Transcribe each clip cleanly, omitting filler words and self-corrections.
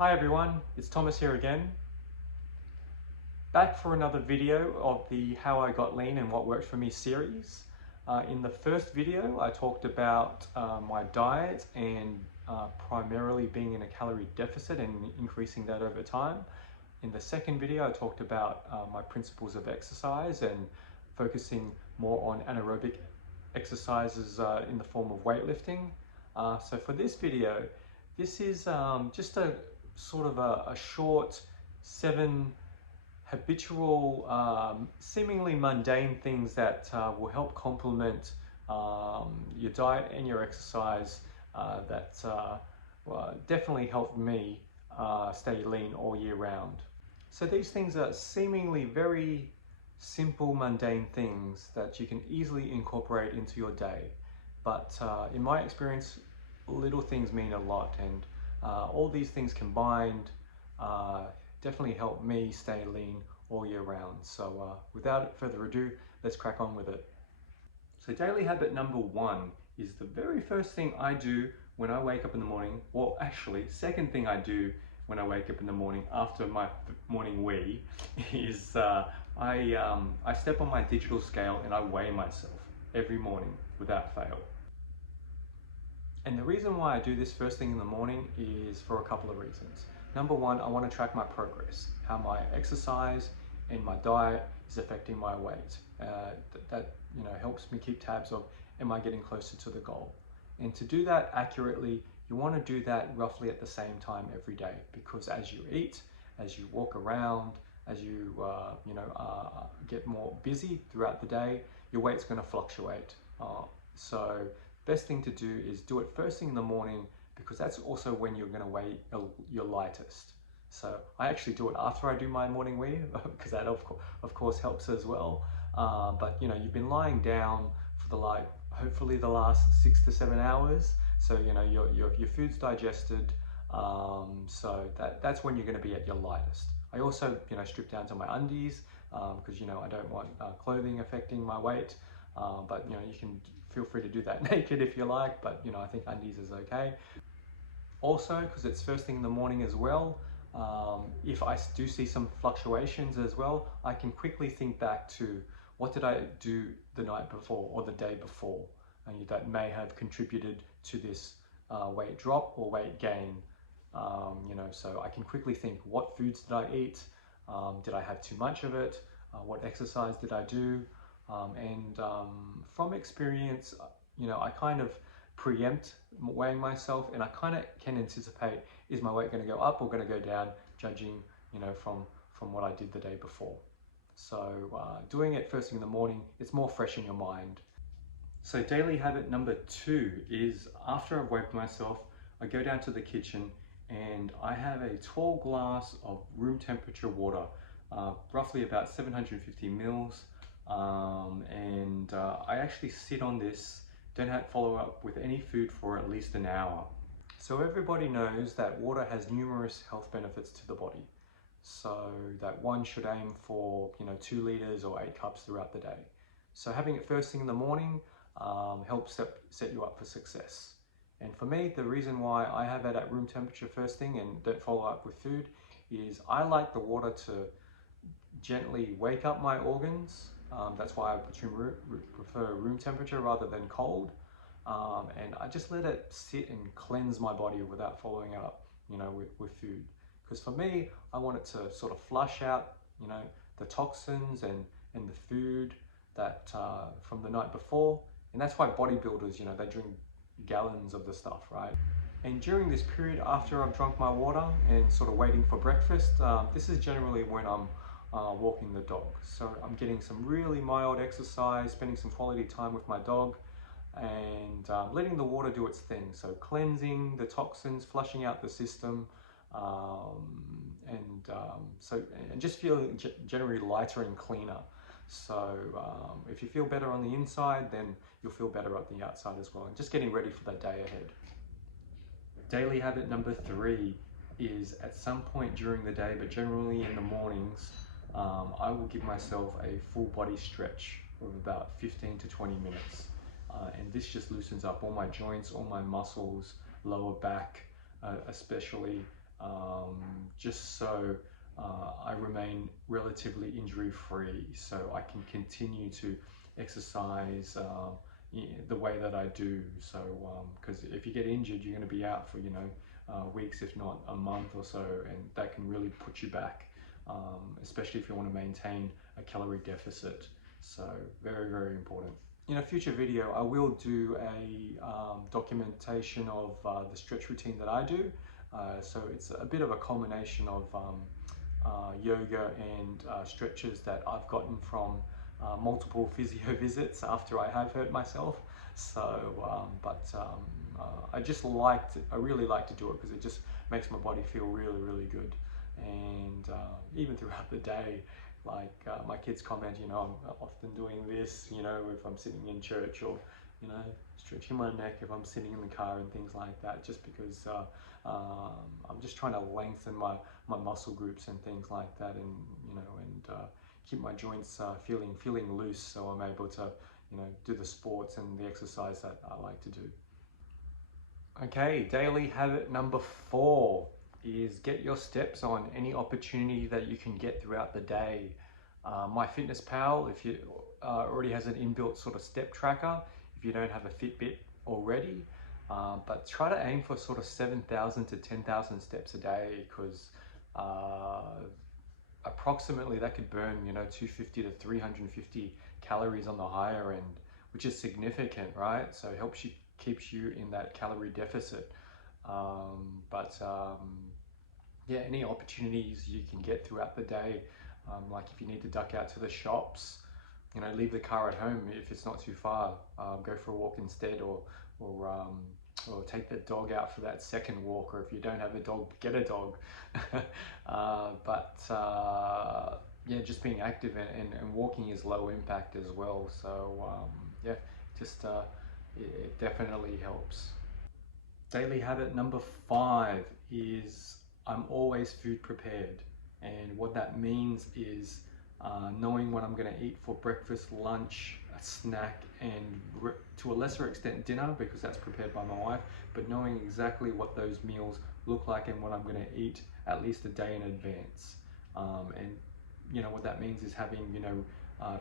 Hi everyone, it's Thomas here again. Back for another video of the How I Got Lean and What Worked For Me series. In the first video, I talked about my diet and primarily being in a calorie deficit and increasing that over time. In the second video, I talked about my principles of exercise and focusing more on anaerobic exercises in the form of weightlifting. So for this video, this is just a sort of a short 7 habitual, seemingly mundane things that will help complement your diet and your exercise that definitely helped me stay lean all year round. So these things are seemingly very simple, mundane things that you can easily incorporate into your day. But in my experience, little things mean a lot, and all these things combined definitely help me stay lean all year round. So without further ado, let's crack on with it. So daily habit number 1 is the very first thing I do when I wake up in the morning. Well, actually, second thing I do when I wake up in the morning after my morning wee is I step on my digital scale and I weigh myself every morning without fail. And the reason why I do this first thing in the morning is for a couple of reasons. Number 1, I want to track my progress, how my exercise and my diet is affecting my weight. That helps me keep tabs of, am I getting closer to the goal? And to do that accurately, you want to do that roughly at the same time every day, because as you eat, as you walk around, as you get more busy throughout the day, your weight's going to fluctuate. So best thing to do is do it first thing in the morning, because that's also when you're going to weigh your lightest. So I actually do it after I do my morning wee, because that of course helps as well. But you've been lying down for hopefully the last 6 to 7 hours, so your food's digested. So that's when you're going to be at your lightest. I also strip down to my undies because I don't want clothing affecting my weight. But you can feel free to do that naked if you like, but I think undies is okay. Also, because it's first thing in the morning as well, if I do see some fluctuations as well, I can quickly think back to what did I do the night before or the day before, and that may have contributed to this weight drop or weight gain. So I can quickly think, what foods did I eat? Did I have too much of it? What exercise did I do? From experience, I kind of preempt weighing myself, and I kind of can anticipate, is my weight going to go up or going to go down, judging from what I did the day before. So doing it first thing in the morning, it's more fresh in your mind. So daily habit number 2 is, after I've weighed myself, I go down to the kitchen and I have a tall glass of room temperature water, roughly about 750 mils. I actually sit on this, don't follow up with any food for at least an hour. So everybody knows that water has numerous health benefits to the body. So that one should aim for 2 liters or 8 cups throughout the day. So having it first thing in the morning helps set you up for success. And for me, the reason why I have it at room temperature first thing and don't follow up with food is I like the water to gently wake up my organs. That's why I prefer room temperature rather than cold. And I just let it sit and cleanse my body without following it up, with food. Because for me, I want it to sort of flush out, the toxins and the food that from the night before. And that's why bodybuilders, they drink gallons of the stuff, right? And during this period after I've drunk my water and sort of waiting for breakfast, this is generally when I'm walking the dog. So I'm getting some really mild exercise, spending some quality time with my dog, and letting the water do its thing. So cleansing the toxins, flushing out the system, and just feeling generally lighter and cleaner. So if you feel better on the inside, then you'll feel better at the outside as well, and just getting ready for that day ahead. Daily habit number 3 is, at some point during the day, but generally in the mornings, I will give myself a full body stretch of about 15 to 20 minutes. And this just loosens up all my joints, all my muscles, lower back especially, just so I remain relatively injury free, so I can continue to exercise the way that I do. So because if you get injured, you're going to be out for weeks, if not a month or so, and that can really put you back, especially if you want to maintain a calorie deficit. So very, very important. In a future video, I will do a documentation of the stretch routine that I do. So it's a bit of a culmination of yoga and stretches that I've gotten from multiple physio visits after I have hurt myself. So, I really like to do it because it just makes my body feel really, really good. And even throughout the day, like my kids comment, I'm often doing this, if I'm sitting in church, or, stretching my neck if I'm sitting in the car and things like that, just because I'm just trying to lengthen my muscle groups and things like that, and, keep my joints feeling loose, so I'm able to, do the sports and the exercise that I like to do. Okay, daily habit number 4 is get your steps on any opportunity that you can get throughout the day. MyFitnessPal, if you already has an inbuilt sort of step tracker, if you don't have a Fitbit already, but try to aim for sort of 7,000 to 10,000 steps a day, because approximately that could burn 250 to 350 calories on the higher end, which is significant, right? So it helps you, keeps you in that calorie deficit. Yeah, any opportunities you can get throughout the day, like if you need to duck out to the shops, leave the car at home if it's not too far, go for a walk instead, or take the dog out for that second walk, or if you don't have a dog, get a dog. Yeah, just being active and walking is low impact as well. So yeah, just it definitely helps. Daily habit number 5 is I'm always food prepared. And what that means is knowing what I'm going to eat for breakfast, lunch, a snack, and to a lesser extent dinner, because that's prepared by my wife, but knowing exactly what those meals look like and what I'm going to eat at least a day in advance. And what that means is having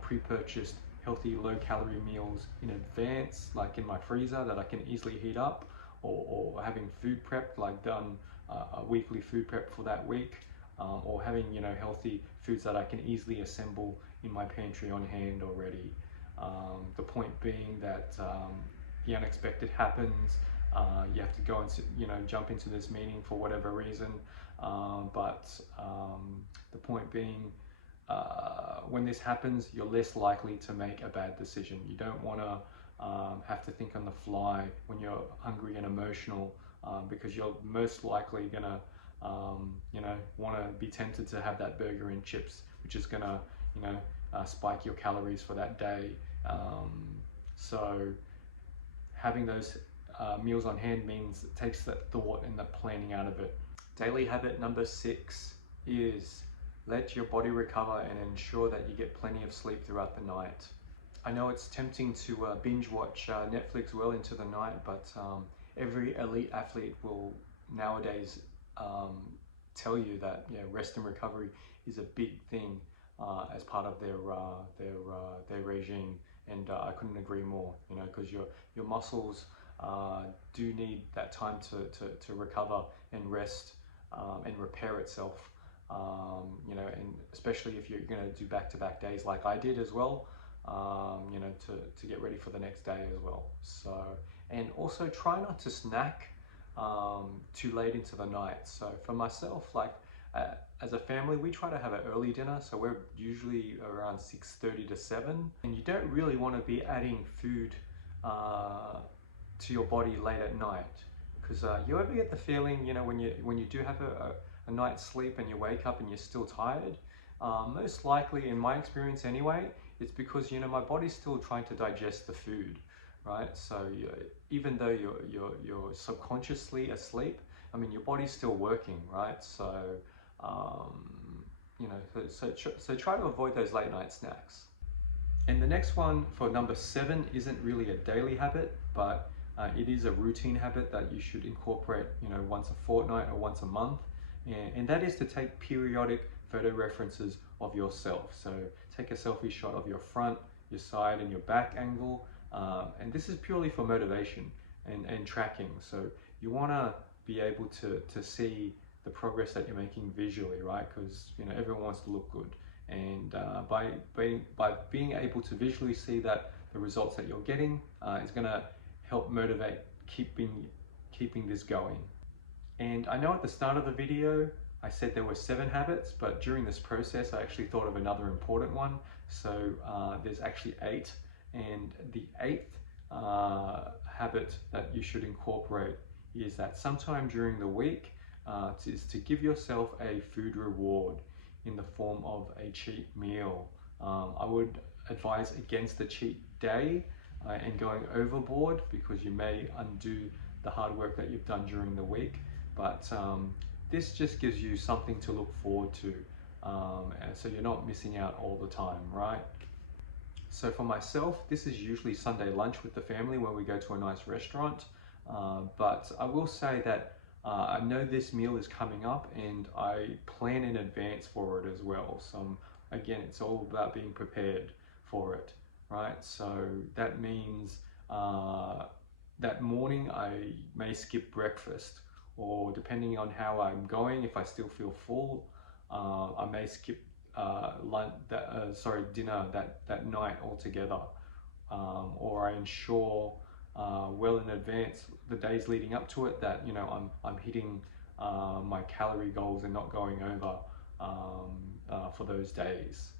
pre-purchased healthy low-calorie meals in advance, like in my freezer that I can easily heat up, or having food prep, like done a weekly food prep for that week, or having healthy foods that I can easily assemble in my pantry on hand already. The point being that the unexpected happens. You have to go and jump into this meeting for whatever reason, but the point being, when this happens, you're less likely to make a bad decision. You don't want to have to think on the fly when you're hungry and emotional, because you're most likely gonna want to be tempted to have that burger and chips, which is gonna spike your calories for that day. So having those meals on hand means it takes that thought and the planning out of it. Daily habit number 6 is let your body recover and ensure that you get plenty of sleep throughout the night. I know it's tempting to binge watch Netflix well into the night, but every elite athlete will nowadays tell you that rest and recovery is a big thing as part of their regime, and I couldn't agree more. Because your muscles do need that time to recover and rest and repair itself. And especially if you're going to do back-to-back days like I did as well, to get ready for the next day as well. So, and also try not to snack too late into the night. So for myself, like as a family, we try to have an early dinner, so we're usually around 6:30 to 7, and you don't really want to be adding food to your body late at night, because you ever get the feeling, when you do have a night's sleep and you wake up and you're still tired, most likely, in my experience anyway, it's because my body's still trying to digest the food, right? So even though you're subconsciously asleep, I mean, your body's still working, right? So so try to avoid those late night snacks. And the next one, for number 7, isn't really a daily habit, but it is a routine habit that you should incorporate once a fortnight or once a month, and that is to take periodic photo references of yourself. So take a selfie shot of your front, your side, and your back angle, and this is purely for motivation and tracking. So you want to be able to see the progress that you're making visually, right? Because everyone wants to look good, and by being able to visually see that the results that you're getting is going to help motivate keeping this going. And I know at the start of the video I said there were 7 habits, but during this process I actually thought of another important one. So there's actually 8, and the 8th habit that you should incorporate is that sometime during the week is to give yourself a food reward in the form of a cheat meal. I would advise against the cheat day and going overboard, because you may undo the hard work that you've done during the week. But this just gives you something to look forward to, and so you're not missing out all the time, right? So for myself, this is usually Sunday lunch with the family when we go to a nice restaurant. But I will say that I know this meal is coming up, and I plan in advance for it as well. So again, it's all about being prepared for it, right? So that means that morning I may skip breakfast, or depending on how I'm going, if I still feel full, I may skip dinner that night altogether, or I ensure well in advance, the days leading up to it, that I'm hitting my calorie goals and not going over for those days.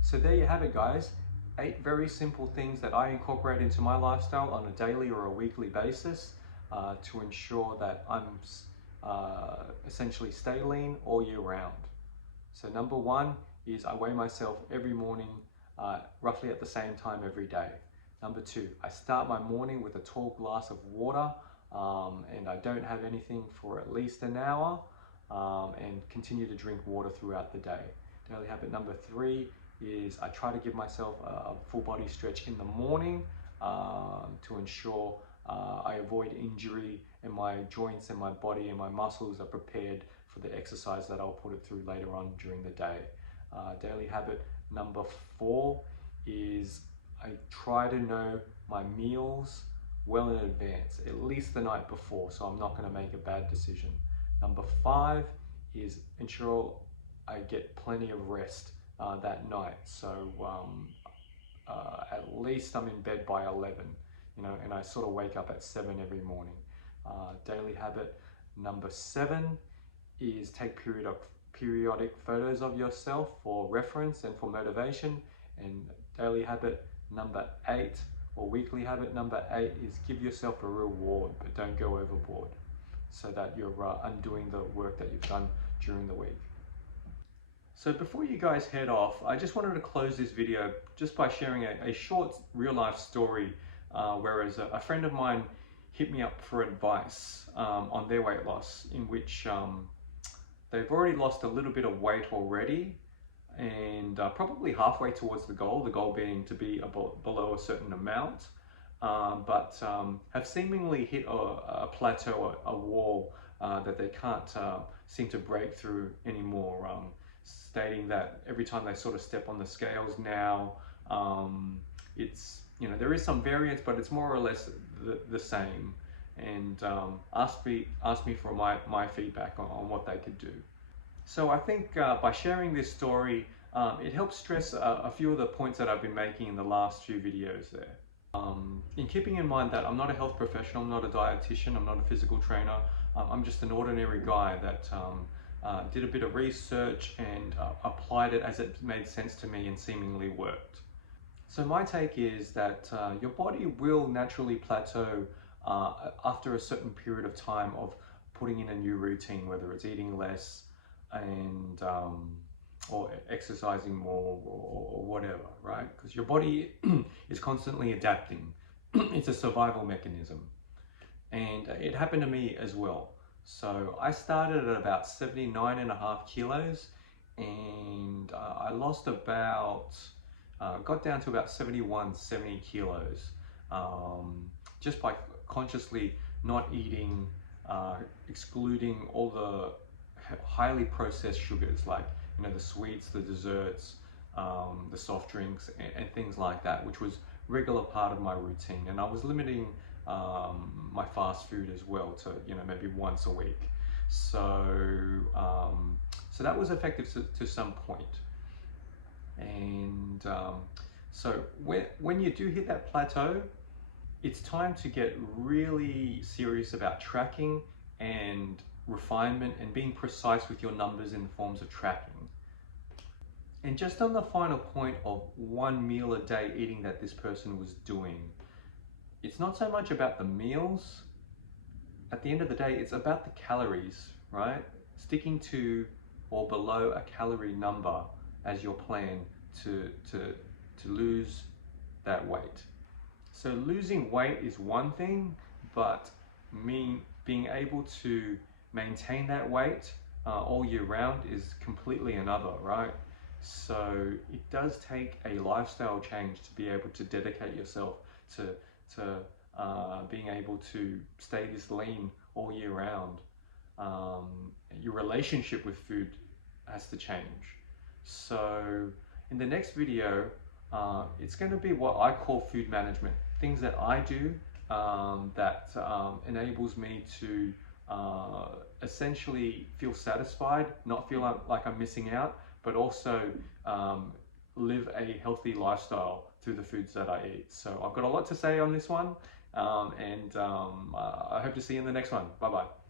So there you have it, guys. 8 very simple things that I incorporate into my lifestyle on a daily or a weekly basis to ensure that I'm essentially stay lean all year round. So number 1 is I weigh myself every morning roughly at the same time every day. Number 2, I start my morning with a tall glass of water, and I don't have anything for at least an hour, and continue to drink water throughout the day. Daily habit number 3 is I try to give myself a full body stretch in the morning to ensure I avoid injury, and my joints and my body and my muscles are prepared for the exercise that I'll put it through later on during the day. Daily habit number 4 is I try to know my meals well in advance, at least the night before, so I'm not going to make a bad decision. Number 5 is ensure I get plenty of rest that night. So at least I'm in bed by 11, and I sort of wake up at 7 every morning. Daily habit number 7 is take periodic photos of yourself for reference and for motivation. And daily habit number 8, or weekly habit number 8, is give yourself a reward, but don't go overboard, so that you're undoing the work that you've done during the week. So before you guys head off, I just wanted to close this video just by sharing a short real life story, whereas a friend of mine hit me up for advice on their weight loss, in which they've already lost a little bit of weight already, and probably halfway towards the goal being to be below a certain amount, but have seemingly hit a plateau, a wall that they can't seem to break through anymore, stating that every time they sort of step on the scales now, it's, there is some variance, but it's more or less the same, and asked me for my feedback on what they could do. So I think by sharing this story, it helps stress a few of the points that I've been making in the last few videos there. In keeping in mind that I'm not a health professional, I'm not a dietitian, I'm not a physical trainer, I'm just an ordinary guy that did a bit of research and applied it as it made sense to me and seemingly worked. So my take is that your body will naturally plateau after a certain period of time of putting in a new routine, whether it's eating less and or exercising more or whatever, right? Because your body is constantly adapting. It's a survival mechanism, and it happened to me as well. So I started at about 79.5 kilos, and I lost about got down to about 70 kilos, just by consciously not eating, excluding all the highly processed sugars, like the sweets, the desserts, the soft drinks, and things like that, which was regular part of my routine. And I was limiting my fast food as well to maybe once a week. So so that was effective to some point. And so when you do hit that plateau, it's time to get really serious about tracking and refinement and being precise with your numbers in the forms of tracking. And just on the final point of 1 meal a day eating that this person was doing, it's not so much about the meals. At the end of the day, it's about the calories, right? Sticking to or below a calorie number as your plan to lose that weight. So losing weight is one thing, but being able to maintain that weight all year round is completely another, right? So it does take a lifestyle change to be able to dedicate yourself to being able to stay this lean all year round. Your relationship with food has to change. So in the next video, it's going to be what I call food management. Things that I do that enables me to essentially feel satisfied, not feel like I'm missing out, but also live a healthy lifestyle through the foods that I eat. So I've got a lot to say on this one, and I hope to see you in the next one. Bye bye.